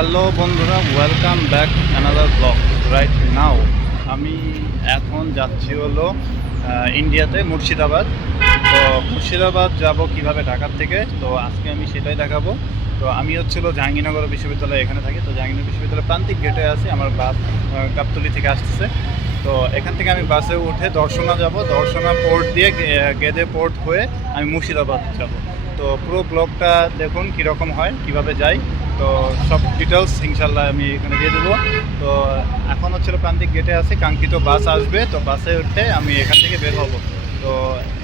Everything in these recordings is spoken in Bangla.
হ্যালো বন্ধুরা welcome back another blog right now আমি এখন যাচ্ছি হলো ইন্ডিয়াতে মুর্শিদাবাদ। তো মুর্শিদাবাদ যাব কীভাবে ঢাকার থেকে? তো আজকে আমি সেটাই দেখাবো। তো আমি হচ্ছিল জাহাঙ্গীরনগর বিশ্ববিদ্যালয় এখানে থাকি। তো জাহাঙ্গীরনগর বিশ্ববিদ্যালয় প্রান্তিক গেটে আছি, আমার বাস গাবতলী থেকে আসতেছে। তো এখান থেকে আমি বাসে উঠে দর্শনা যাব। দর্শনা পোর্ট দিয়ে গেদে পোর্ট হয়ে আমি মুর্শিদাবাদ যাব। তো পুরো ব্লগটা দেখুন কীরকম হয়, কীভাবে যাই। তো সব ডিটেলস ইনশাল্লাহ আমি এখানে দিয়ে দেবো। তো এখন হচ্ছে প্রান্তিক গেটে আছে, কাঙ্ক্ষিত বাস আসবে, তো বাসে উঠে আমি এখান থেকে বের হব। তো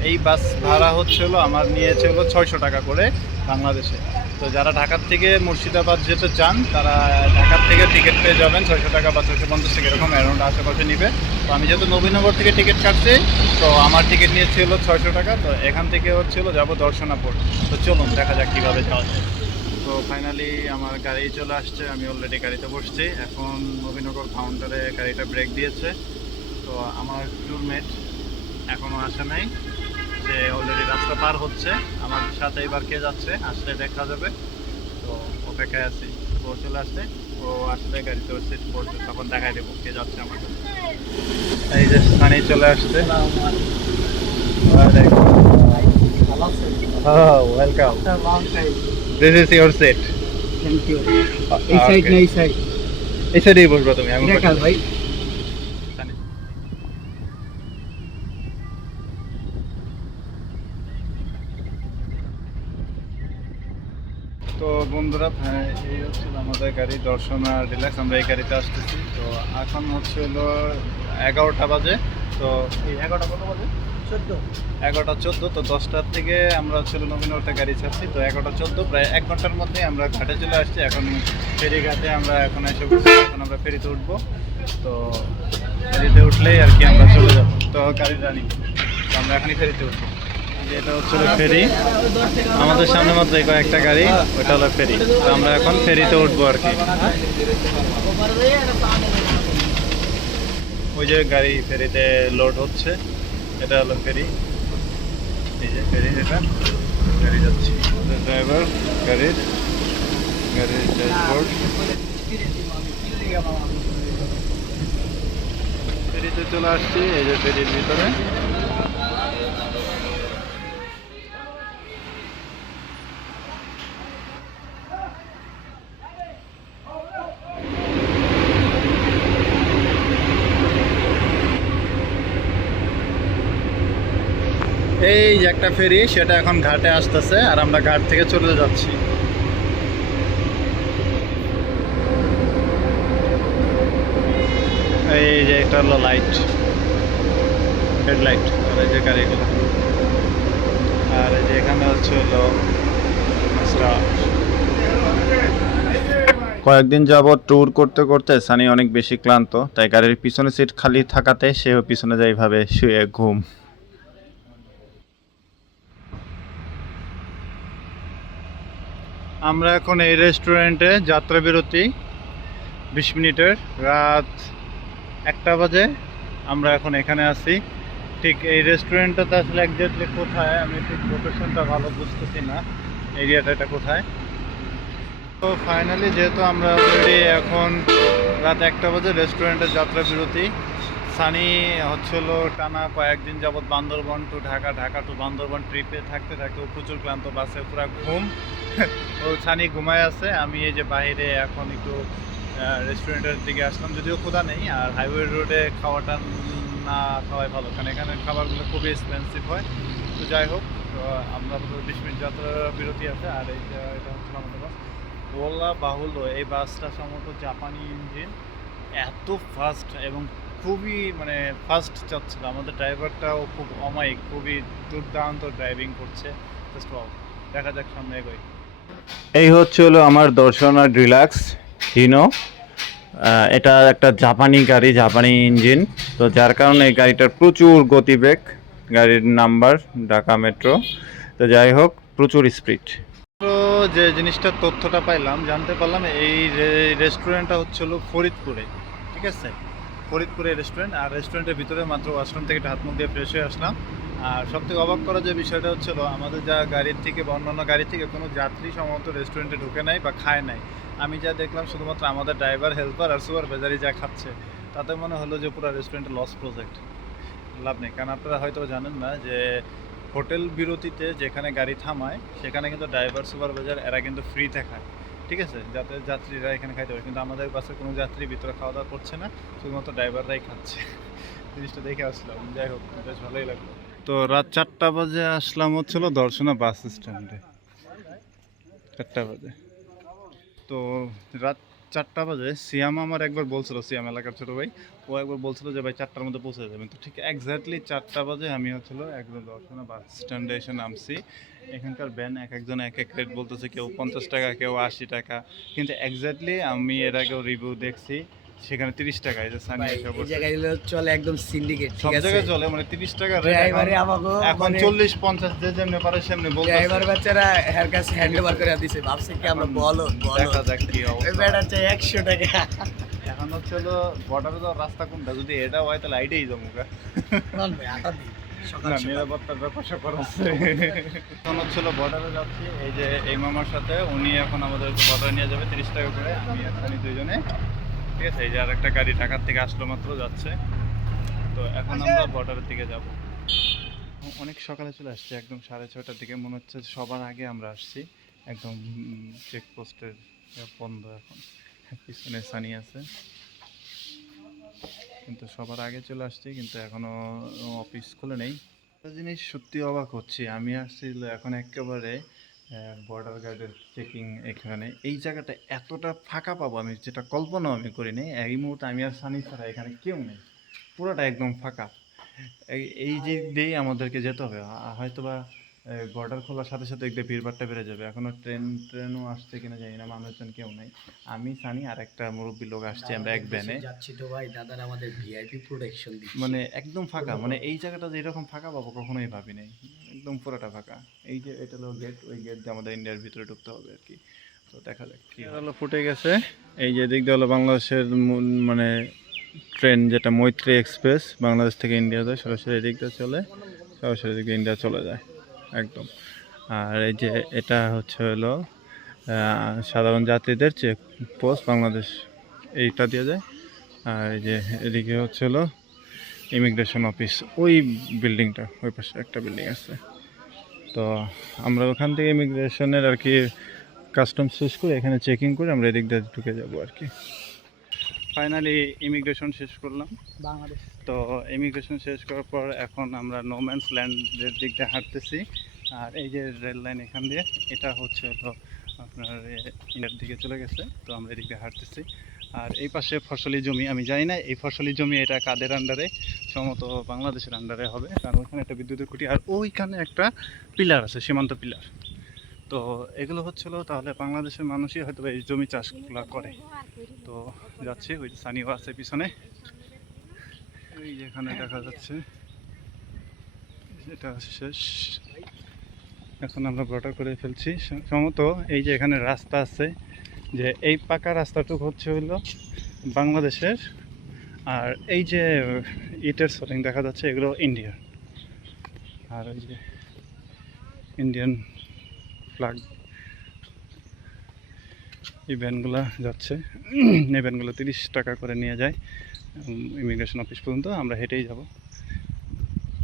এই বাস ভাড়া হচ্ছে হলো আমার নিয়েছে হলো ছয়শো টাকা করে বাংলাদেশে। তো যারা ঢাকার থেকে মুর্শিদাবাদ যেতে চান, তারা ঢাকার থেকে টিকিট পেয়ে যাবেন, ছয়শো টাকা বা ছয়শো পঞ্চাশ টাকা এরকম অ্যারাউন্ড আশেপাশে নিবে। তো আমি যেহেতু নবীনগর থেকে টিকিট কাটছি, তো আমার টিকিট নিয়েছে হলো ছয়শো টাকা, তো এখান থেকে হচ্ছে হলো যাব দর্শনাপুর তো চলুন, দেখা যাক কীভাবে যাওয়া যায়। তো ফাইনালি আমার গাড়ি চলে আসছে আমি অলরেডি গাড়িতে বসছি। এখন নবীনগর কাউন্টারে গাড়িটা ব্রেক দিয়েছে। তো আমার টুরমেট এখনও আসে নাই। সে অলরেডি রাস্তা পার হচ্ছে। আমার সাথে এবার কে যাচ্ছে আসলে দেখা যাবে। তো অপেক্ষায় আছি। ও চলে আসছে ও আসলে গাড়িতে সিট পড়ছে তখন দেখাই দেবো কে যাচ্ছে আমার এই যে স্থানে চলে আসছে। Welcome this is your set thank you এই এই side সাইড না, না এই এই সাইড এই সাইডেই বসবো তুমি আমি দেখা ভাই। তো বন্ধুরা হ্যাঁ, এই হচ্ছে আমাদের গাড়ি দর্শন আর রিল্যাক্স আমরা এই গাড়িতে আসতেছি। তো এখন হচ্ছে হলো এগারোটা বাজে। তো এই এগারোটা কত বাজে? এগারোটা চোদ্দ, তো দশটার থেকে আমরা ছিল নবীনগরটা গাড়ি ছাড়ছি, তো এগারোটা চোদ্দ, প্রায় এক ঘণ্টার মধ্যে আমরা ঘাটে চলে আসছি। এখন ফেরি ঘাটে আমরা এখন এসে। এখন আমরা ফেরিতে উঠবো। তো ফেরিতে উঠলেই আর কি আমরা চলে যাব। তো গাড়ি জানি তো আমরা এখনই ফেরিতে উঠবো। এটা হচ্ছে হলো ফেরি। আমাদের সামনে মাত্র কয়েকটা গাড়ি, ওটা হলো ফেরি। তো আমরা এখন ফেরিতে উঠবো আর কি। ওই যে গাড়ি ফেরিতে লোড হচ্ছে। এটা হলো ফেরি। এই যে ফেরি এটা গাড়ি যাচ্ছে। ড্রাইভার গাড়ির গাড়ির ড্যাশবোর্ড ফেরিতে চলে আসছি, এই যে ফেরির ভিতরে এই যে একটা ফেরি, সেটা এখন ঘাটে আসতেছে আর আমরা ঘাট থেকে চলে যাচ্ছি। এই যে এটা হলো লাইট হেডলাইট আর এই যে গাড়িগুলো। আর এই যে এখানে হচ্ছে হলো কয়েকদিন যাবৎ ট্যুর করতে করতে সানি অনেক বেশি ক্লান্ত, তাই গাড়ির পিছনে সিট খালি থাকাতে সেও পিছনে যায় এইভাবে শুয়ে ঘুম। আমরা এখন এই রেস্টুরেন্টে যাত্রা বিরতি, বিশ মিনিটের, রাত একটা বাজে, আমরা এখন এখানে আছি। ঠিক এই রেস্টুরেন্টটাতে আসলে একজাক্টলি কোথায়? আমি ঠিক লোকেশনটা ভালো বুঝতেছি না। এরিয়াটা এটা কোথায়? তো ফাইনালি যেহেতু আমরা অলরেডি এখন রাত একটা বাজে রেস্টুরেন্টের যাত্রা বিরতি সানি হচ্ছিল টানা কয়েকদিন যাবৎ বান্দরবন টু ঢাকা ঢাকা টু বান্দরবন ট্রিপে থাকতে থাকতে ও প্রচুর ক্লান্ত, বাসে পুরো ঘুম। ও সানি ঘুমায় আছে, আমি এই যে বাইরে এখন একটু রেস্টুরেন্টের দিকে আসলাম, যদিও ক্ষুধা নেই, আর হাইওয়ে রোডে খাওয়াটা না খাওয়াই ভালো, কারণ এখানে খাবারগুলো খুবই এক্সপেন্সিভ হয়। তো যাই হোক আমরা বিশ মিনিট যাত্রা বিরতি আছে, আর এই এটা হচ্ছে আমাদের বাস বলা বাহুল্য এই বাসটা সম্ভবত জাপানি ইঞ্জিন এত ফাস্ট এবং খুবই মানে ফাস্ট চাচ্ছিল আমাদের ড্রাইভারটাও খুব অমায়িক খুবই দুর্দান্ত ড্রাইভিং করছে। জাস্ট দেখা যাক সামনে এগোই এই হচ্ছে হলো আমার দর্শন আর রিল্যাক্স হিনো এটা একটা জাপানি গাড়ি জাপানি ইঞ্জিন তো যার কারণে এই গাড়িটার প্রচুর গতিবেগ গাড়ির নাম্বার ঢাকা মেট্রো তো যাই হোক প্রচুর স্পিড তো যে জিনিসটার তথ্যটা পাইলাম জানতে পারলাম এই রেস্টুরেন্টটা হচ্ছে হলো ফরিদপুরে। ঠিক আছে? ফরিদপুরে রেস্টুরেন্ট আর রেস্টুরেন্টের ভিতরে মাত্র ওয়াশরুম থেকে হাত মুখ দিয়ে ফ্রেশ হয়ে আসলাম। আর সব থেকে অবাক করা যে বিষয়টা হচ্ছিল, আমাদের যা গাড়ির থেকে বা অন্যান্য গাড়ি থেকে কোনো যাত্রী সম্ভবত রেস্টুরেন্টে ঢুকে নাই বা খায় নাই। আমি যা দেখলাম, শুধুমাত্র আমাদের ড্রাইভার হেল্পার আর সুপার সুপারভাইজারই যা খাচ্ছে, তাতে মনে হলো যে পুরো রেস্টুরেন্টে লস প্রজেক্ট লাভ নেই। কারণ আপনারা হয়তো জানেন না যে হোটেল বিরতিতে যেখানে গাড়ি থামায়, সেখানে কিন্তু ড্রাইভার সুপারভাইজার এরা কিন্তু ফ্রিতে খায়। ঠিক আছে? যাতে যাত্রীরা এখানে খাইতে পারে। কিন্তু আমাদের বাসে কোনো যাত্রী ভিতরে খাওয়া দাওয়া করছে না, শুধুমাত্র ড্রাইভাররাই খাচ্ছে। জিনিসটা দেখে আসলাম। যাই হোক, বেশ ভালোই লাগল। তো রাত চারটা বাজে আসলাম হচ্ছিল দর্শনা বাস স্ট্যান্ডে। চারটা বাজে। তো রাত চারটা বাজে। সিয়াম আমার একবার বলছিল, সিয়াম এলাকার ছোটো ভাই, ও একবার বলছিল যে, ভাই, চারটার মধ্যে পৌঁছে যাবেন। তো ঠিক এক্স্যাক্টলি চারটা বাজে আমি হচ্ছিল একজন দর্শনা বাস স্ট্যান্ডে এসে নামছি। এখানকার ব্যান এক একজন এক এক রেট বলতেছে, কেউ পঞ্চাশ টাকা, কেউ আশি টাকা। কিন্তু এক্স্যাক্টলি আমি এর আগেও রিভিউ দেখছি। সেখানে তিরিশ টাকা এই যে এই চলে একদম সিন্ডিকেট সব ঠিক আছে? জায়গায় চলে মানে তিরিশ টাকা ড্রাইভারে আমাকে এখন মানে চল্লিশ পঞ্চাশ যে যেমনি পারে সেমনি ড্রাইভার বলতে বাচ্চারা হেয়ার কাছে হ্যান্ড ওভার করে দিছে ভাবছে কি আমরা বলো বলো দেখা যাক কি অবস্থা। ব্যাটা চাই একশো টাকা। এখন হচ্ছে হলো বর্ডারে যাওয়ার রাস্তা কোনটা? যদি এটা হয় তাহলে যাব গা। ভাই আটা দিই না সকাল। নিরাপত্তার ব্যাপার স্যাপার আছে। এখন হচ্ছিল বর্ডারে যাচ্ছি এই যে এই মামার সাথে উনি এখন আমাদের বর্ডারে নিয়ে যাবে তিরিশ টাকা করে আমি এখানে দুইজনে ঠিক আছে এই যে আর একটা গাড়ি ঢাকার থেকে আসলো মাত্র যাচ্ছে। তো এখন আমরা বর্ডারের দিকে যাব। অনেক সকালে চলে আসছি একদম সাড়ে ছটার দিকে। মনে হচ্ছে সবার আগে আমরা আসছি। একদম চেকপোস্টের বন্ধ এখন। পিছনে সানি আছে। কিন্তু সবার আগে চলে আসছি কিন্তু এখনও অফিস খুলে নেই। জিনিস সত্যি অবাক হচ্ছি। আমি আসছি এখন একেবারে বর্ডার গার্ডের চেকিং এখানে। এই জায়গাটা এতটা ফাঁকা পাবো আমি, যেটা কল্পনাও আমি করিনি। এই মুহূর্তে আমি আর সানি ছাড়া এখানে কেউ নেই। পুরোটা একদম ফাঁকা। এই- যে দিয়েই আমাদেরকে যেতে হবে। আ- বর্ডার খোলার সাথে সাথে একটু ভিড়ভাড়টা বেড়ে যাবে। এখনও ট্রেন ট্রেনও আসছে কিনা জানি না মানুষজন কেউ নাই। আমি সানি আর একটা মুরব্বী লোক আসছে আমরা এক ভ্যানে যাচ্ছি তো ভাই দাদার আমাদের ভিআইপি প্রোটেকশন দিচ্ছে। মানে একদম ফাঁকা মানে এই জায়গাটা যে এরকম ফাঁকা পাবো কখনোই ভাবি নাই। একদম পুরোটা ফাঁকা। এই যে এটা হলো গেট ওই গেট দিয়ে আমাদের ইন্ডিয়ার ভিতরে ঢুকতে হবে আর কি। তো দেখা যাক কি হলো ফুটে গেছে। এই যে দিক দিয়ে হলো বাংলাদেশের মূল- মানে ট্রেন যেটা মৈত্রী এক্সপ্রেস বাংলাদেশ থেকে ইন্ডিয়া যায় সরাসরি এদিক দিয়ে চলে সরাসরি এদিক দিয়ে ইন্ডিয়া চলে যায়। একদম। আর এই যে এটা হচ্ছে হলো সাধারণ যাত্রীদের চেক পোস্ট বাংলাদেশ এইটা দিয়ে যায়। আর এই যে এদিকে হচ্ছে হলো ইমিগ্রেশন অফিস ওই বিল্ডিংটা ওই পাশে একটা বিল্ডিং আছে। তো আমরা ওখান থেকে ইমিগ্রেশনের আর কি কাস্টম শেষ করে এখানে চেকিং করে আমরা এদিক দিয়ে ঢুকে যাব আর কি। ফাইনালি ইমিগ্রেশন শেষ করলাম। বাংলাদেশ। তো ইমিগ্রেশন শেষ করার পর এখন আমরা নোম্যান্স ল্যান্ডের দিক দিয়ে হাঁটতেছি। আর এই যে রেল লাইন এখান দিয়ে, এটা হচ্ছে হলো আপনার ইন্ডিয়ার দিকে চলে গেছে, তো আমরা এদিক দিয়ে হাঁটতেছি। আর এই পাশে ফসলি জমি, আমি জানি না, এই ফসলি জমি এটা কাদের আন্ডারে সম্ভবত বাংলাদেশের আন্ডারে হবে, কারণ ওইখানে একটা বিদ্যুতের খুঁটি, আর ওইখানে একটা পিলার আছে, সীমান্ত পিলার। তো এগুলো হচ্ছিল তাহলে বাংলাদেশের মানুষই হয়তো এই জমি চাষগুলো করে। তো যাচ্ছি, ওই সানিও আছে পিছনে। এই যেখানে দেখা যাচ্ছে, এটা শেষ। এখন আমরা বর্ডার করে ফেলছি। সম্ভবত এই যে এখানে রাস্তা আছে, যে এই পাকা রাস্তাটুকু হচ্ছে হলো বাংলাদেশের, আর এই যে ইটের সোলিং দেখা যাচ্ছে, এগুলো ইন্ডিয়ার আর ওই যে ইন্ডিয়ান ফ্ল্যাগ এই ভ্যানগুলো যাচ্ছে। এই ভ্যানগুলো তিরিশ টাকা করে নিয়ে যায় ইমিগ্রেশন অফিস পর্যন্ত, আমরা হেঁটেই যাব।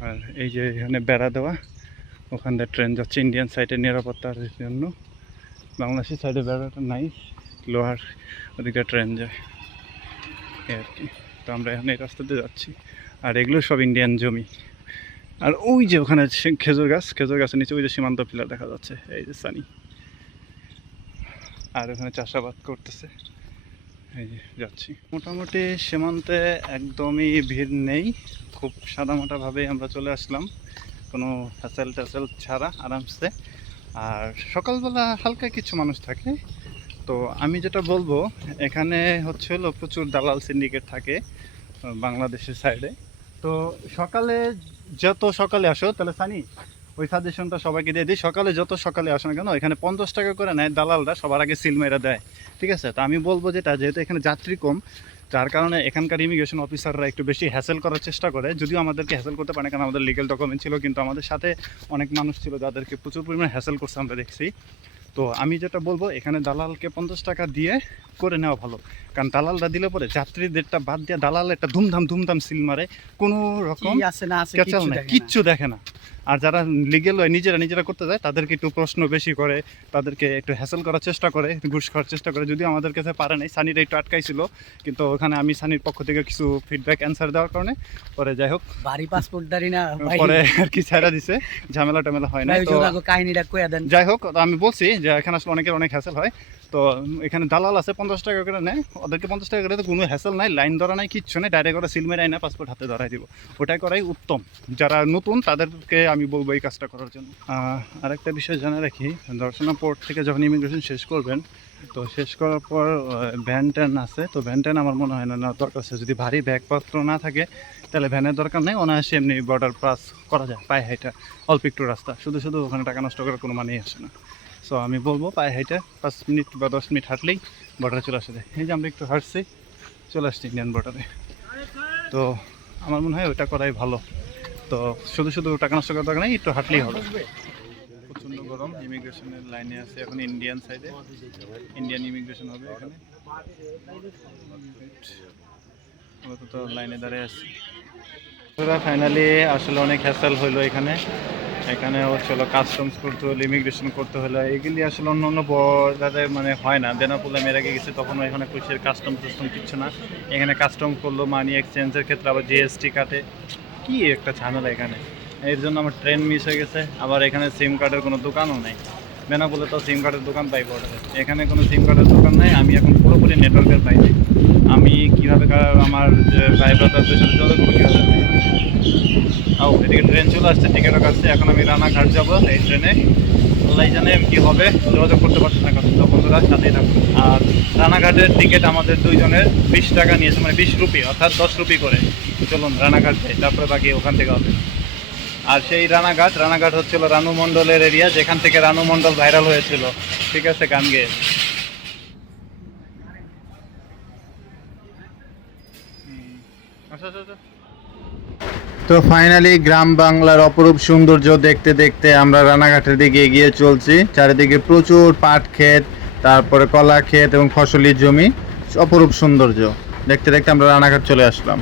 আর এই যে এখানে বেড়া দেওয়া ওখান দিয়ে ট্রেন যাচ্ছে ইন্ডিয়ান সাইডে নিরাপত্তার জন্য। বাংলাদেশের সাইডে বেড়াটা নাই লোহার ওদিকে ট্রেন যায়। এই আর কি। তো আমরা এখানে এই রাস্তাতে যাচ্ছি। আর এগুলো সব ইন্ডিয়ান জমি। আর ওই যে ওখানে খেজুর গাছ, খেজুর গাছের নিচে ওই যে সীমান্ত পিলার দেখা যাচ্ছে, এই যে সানি আর ওখানে চাষাবাদ করতেছে। এই যে যাচ্ছি। মোটামুটি সীমান্তে একদমই ভিড় নেই। খুব সাদামাটাভাবেই আমরা চলে আসলাম। কোনো হ্যাসেল ট্যাসেল ছাড়া আরামসে। আর সকালবেলা হালকা কিছু মানুষ থাকে। তো আমি যেটা বলব, এখানে হচ্ছে হলো প্রচুর দালাল সিন্ডিকেট থাকে বাংলাদেশের সাইডে তো সকালে যত সকালে আসো, তাহলে সানি, ওই সাজেশনটা সবাইকে দিয়ে দিই। সকালে যত সকালে আসো না কেন, এখানে পঞ্চাশ টাকা করে নেয় দালালরা, সবার আগে সিল মেরে দেয়। ঠিক আছে? তো আমি বলব যেটা, যেহেতু এখানে যাত্রী কম যার কারণে এখানকার ইমিগ্রেশন অফিসাররা একটু বেশি হ্যাসেল করার চেষ্টা করে। যদিও আমাদেরকে হ্যাসেল করতে পারে কারণ আমাদের লিগেল ডকুমেন্ট ছিল কিন্তু আমাদের সাথে অনেক মানুষ ছিল যাদেরকে প্রচুর পরিমাণে হ্যাসেল করছে আমরা দেখছি। তো আমি যেটা বলব এখানে দালালকে পঞ্চাশ টাকা দিয়ে করে নেওয়া ভালো। কারণ দালালটা দিলে পরে যাত্রীদেরটা বাদ দিয়ে দালাল একটা ধুমধাম ধুমধাম সিল মারে। কোনো রকম আছে না। কিচ্ছু দেখে না। আর যারা লিগেল হয় নিজেরা নিজেরা করতে যায় তাদেরকে একটু প্রশ্ন বেশি করে তাদেরকে একটু হ্যাসেল করার চেষ্টা করে ঘুষ খাওয়ার চেষ্টা করে। যদিও আমাদের কাছে পারে নাই সানিটা একটু আটকাইছিল কিন্তু ওখানে আমি সানির পক্ষ থেকে কিছু ফিডব্যাক অ্যান্সার দেওয়ার কারণে পরে যাই হোক বাড়ি পাসপোর্ট দাঁড়ি না পরে আর কি ছাড়া দিছে ঝামেলা টামেলা হয় না তো কাহিনীটা কইয়া দেন। যাই হোক আমি বলছি যে এখানে আসলে অনেকের অনেক হ্যাসেল হয়। তো এখানে দালাল আছে পঞ্চাশ টাকা করে নেয়। ওদেরকে পঞ্চাশ টাকা করে তো কোনো হ্যাসেল নাই লাইন ধরা নাই, কিচ্ছু নেই ডাইরেক্ট ওরা সিল মেরে না পাসপোর্ট হাতে ধরাই দিব। ওটাই করাই উত্তম। যারা নতুন, তাদেরকে আমি বলব এই কাজটা করার জন্য। আরেকটা বিষয় জানা রাখি দর্শনা পোর্ট থেকে যখন ইমিগ্রেশন শেষ করবেন, তো শেষ করার পর ভ্যান ট্যান আছে। তো ভ্যান ট্যান আমার মনে হয় না দরকার আছে। যদি ভারী ব্যাগপত্র না থাকে, তাহলে ভ্যানের দরকার নেই। অনায়াসে এমনি বর্ডার পাস করা যায়, পায়ে হাইটা অল্প একটু রাস্তা। শুধু শুধু ওখানে টাকা নষ্ট করার কোনো মানেই আসে না। সো আমি বলব পায়ে হাইটা পাঁচ মিনিট বা দশ মিনিট হাঁটলেই বর্ডারে চলে আসে যায়। এই যে আমরা একটু হাঁটছি, চলে আসছি ইন্ডিয়ান বর্ডারে তো আমার মনে হয় ওটা করাই ভালো। তো শুধু শুধু টাকা নষ্ট করার দরকার নেই, একটু হাঁটলেই হবে। প্রচণ্ড গরম ইমিগ্রেশনের লাইনে আছে এখন ইন্ডিয়ান সাইডে ইন্ডিয়ান ইমিগ্রেশন হবে এখানে। তো লাইনে দাঁড়িয়ে আসছি ফাইনালি আসলে অনেক হ্যাসেল হইল এখানে। এখানে হচ্ছিল কাস্টমস করতে হলো ইমিগ্রেশন করতে হলো এগুলি আসলে অন্য অন্য বর্ডারে মানে হয় না। দেনাপুলে মেরে গেছে তখন এখানে কুচের কাস্টম টাস্টম কিচ্ছু না। এখানে কাস্টম করল মানি এক্সচেঞ্জের ক্ষেত্রে আবার জিএসটি কাটে কি একটা ঝামেলা এখানে। এর জন্য আমার ট্রেন মিস হয়ে গেছে। আবার এখানে সিম কার্ডের কোনো দোকানও নেই। বেনাপুলে তো সিম কার্ডের দোকান পাই বর্ডারে। এখানে কোনো সিম কার্ডের দোকান নেই। আমি এখন পুরোপুরি নেটওয়ার্কের বাইরে আমি কীভাবে আমার যে এদিকে ট্রেন চলে আসছে টিকিটও কাটছে, এখন আমি রানাঘাট যাব এই ট্রেনে আল্লাহ জানে কি হবে, যোগাযোগ করতে পারছি না তো বন্ধুরা, সাথেই থাকুন। আর রানাঘাটের টিকিট আমাদের দুইজনের বিশ টাকা নিয়েছে মানে বিশ রুপি, অর্থাৎ দশ রুপি করে। চলুন, রানাঘাট যাই, তারপরে বাকি ওখান থেকে হবে। আর সেই রানাঘাট রানাঘাট হচ্ছিল রানু মণ্ডলের এরিয়া যেখান থেকে রানু মণ্ডল ভাইরাল হয়েছিল। ঠিক আছে, গান গেয়ে। তো ফাইনালি গ্রাম বাংলার অপরূপ সৌন্দর্য দেখতে দেখতে আমরা রানাঘাটের দিকে এগিয়ে চলছি। চারিদিকে প্রচুর পাট ক্ষেত তারপরে কলা ক্ষেত এবং ফসলি জমি অপরূপ সৌন্দর্য। দেখতে দেখতে আমরা রানাঘাট চলে আসলাম।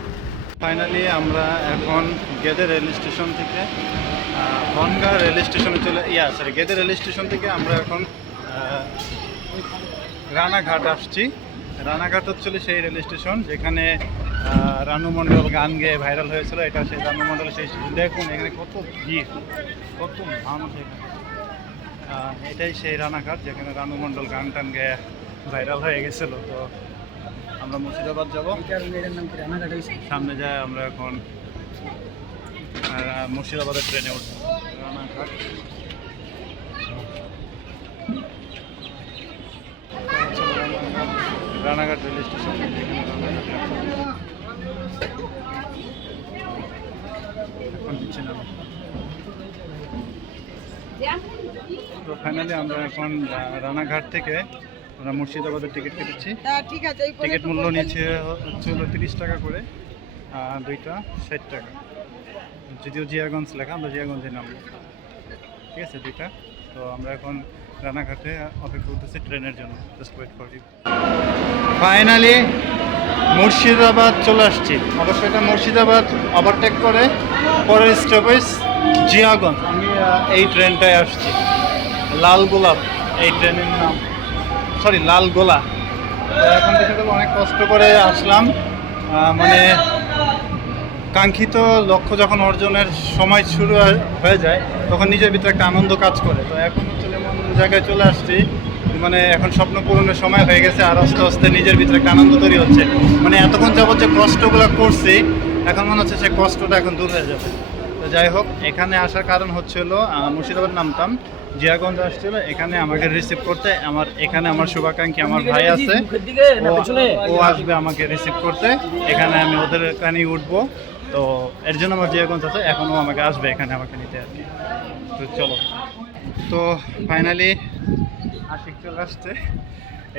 ফাইনালি আমরা এখন গেদে রেল স্টেশন থেকে আহ, বনগাঁ রেল স্টেশনে চলে ইয়া সরি গেদে রেল স্টেশন থেকে আমরা এখন রানাঘাট আসছি। রানাঘাট হচ্ছিল সেই রেল স্টেশন যেখানে রানু মণ্ডল গান গেয়ে ভাইরাল হয়েছিল, এটা সেই রানু মণ্ডল সেই দেখুন এখানে কত ভিড়, কত মানুষ এখানে। এটাই সেই রানাঘাট যেখানে রানু মণ্ডল গান টান গেয়ে ভাইরাল হয়ে গেছিল। তো আমরা মুর্শিদাবাদ যাব। সামনে যায় আমরা এখন মুর্শিদাবাদের ট্রেনে উঠব। রানাঘাট। রানাঘাট রেল স্টেশন এখন দিচ্ছে না তো ফাইনালি আমরা এখন রানাঘাট থেকে আমরা মুর্শিদাবাদের টিকিট কেটেছি। হ্যাঁ টিকিট মূল্য নিচ্ছে হচ্ছে হলো তিরিশ টাকা করে আর দুইটা ষাট টাকা। যদিও জিয়াগঞ্জ লেখা আমরা জিয়াগঞ্জে নামবো। ঠিক আছে দুইটা। তো আমরা এখন রানাঘাটে অপেক্ষা করতেছি ট্রেনের জন্য just wait for you finally Murshidabad চলে আসছি। অবশ্যই এটা মুর্শিদাবাদ ওভারটেক করে, পরের স্টপেজ জিয়াগঞ্জ। আমি এই ট্রেনটায় আসছি। লাল গোলাপ এই ট্রেনের নাম। সরি লাল গোলা এখন থেকে অনেক কষ্ট করে আসলাম। মানে কাঙ্ক্ষিত লক্ষ্য যখন অর্জনের সময় শুরু হয়ে যায়, তখন নিজের ভিতরে একটা আনন্দ কাজ করে। তো এখন জায়গায় চলে আসছি। মানে এখন স্বপ্ন পূরণের সময় হয়ে গেছে, আর আস্তে আস্তে নিজের ভিতরে একটা আনন্দ তৈরি হচ্ছে। মানে এতক্ষণ যাবত যে কষ্টগুলো করছি, এখন মনে হচ্ছে সেই কষ্টটা এখন দূর হয়ে যাবে। তো যাই হোক, এখানে আসার কারণ হচ্ছিল মুর্শিদাবাদ নামতাম জিয়াগঞ্জ আসছিল এখানে আমাকে রিসিভ করতে আমার, এখানে আমার শুভাকাঙ্ক্ষী আমার ভাই আছে। ও- আসবে আমাকে রিসিভ করতে। এখানে আমি ওদের কানেই উঠবো। তো এর জন্য আমার জিয়াগঞ্জ আছে, এখনও আমাকে আসবে এখানে আমাকে নিতে আর কি। তো চলো। তো ফাইনালি আশিক চলে আসছে।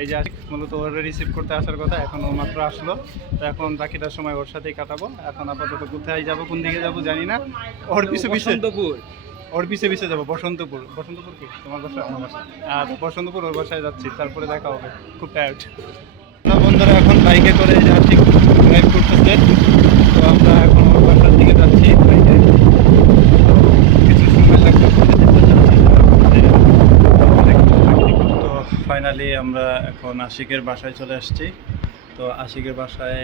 এই যে আশিক মূলত ওর রিসিভ করতে আসার কথা এখন ও মাত্র আসলো। তো এখন বাকিটার সময় ওর সাথেই কাটাবো। এখন আপাতত কোথায় যাব কোন দিকে যাব জানি না। ওর পিছু পিছু ওর পিছে পিছে যাব বসন্তপুর। বসন্তপুর কি? তোমার বাসা? আমার বাসা। আর বসন্তপুর ওর বাসায় যাচ্ছি তারপরে দেখা হবে। খুব টায়ার্ড বন্ধুরা এখন বাইকে করে যাচ্ছি ড্রাইভ করতেছে তো আমরা এখন ওর বাসার দিকে যাচ্ছি বাইকে তো কিছু সময় লাগবে বলে যেতে চাচ্ছি তো ফাইনালি আমরা এখন আশিকের বাসায় চলে আসছি। তো আশিকের বাসায়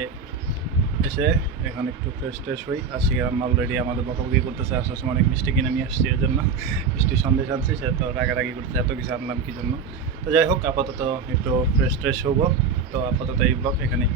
এসে এখন একটু ফ্রেশ ট্রেশ হই। আশিকের আম্মা অলরেডি আমাদের বকাবকি করতেছে, আসার সময় অনেক মিষ্টি কিনে নিয়ে আসছি এর জন্য মিষ্টি সন্দেশ আনছি, সে তো রাগারাগি করতেছে, এত কিছু আনলাম কি জন্য? তো যাই হোক, আপাতত একটু ফ্রেশ ট্রেশ হব। তো আপাতত এই ব্লগ এখানেই।